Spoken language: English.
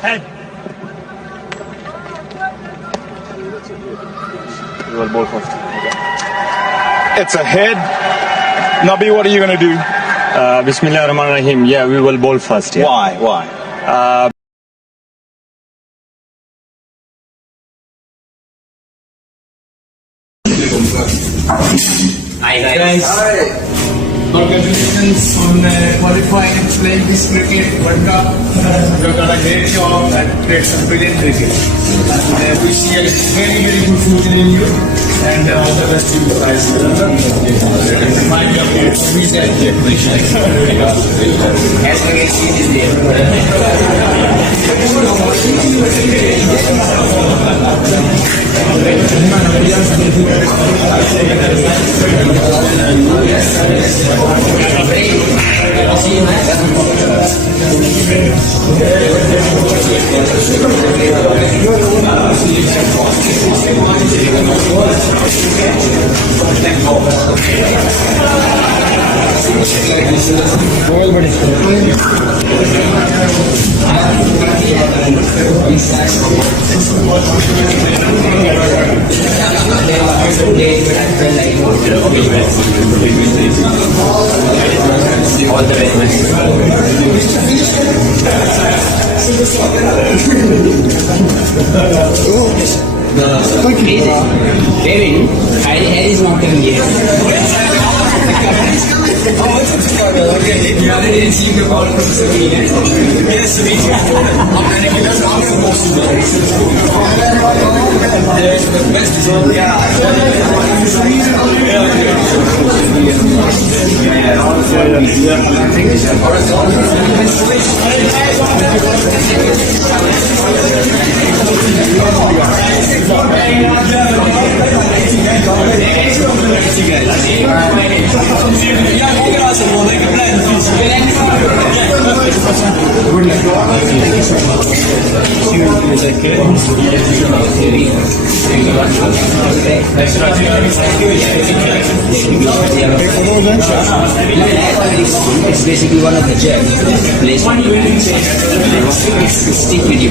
Head. You will ball first. It's a head. Nabi, what are you going to do? Bismillah ar-Rahman ar-Rahim. Yeah, we will ball first. Yeah. Why? Hi guys. Congratulations on qualifying and playing this cricket World Cup. You've done a great job and played some brilliant cricket. And we see a very, very good future in you. And all the best to you guys. Remind me of your visa. As long as she is there. All the very best. Kevin, Harry is not coming here. You already seen the ball from Sevilla. Yes, we do. And if it does not come possible, there's the best. It's basically one of the judges. Stick with you.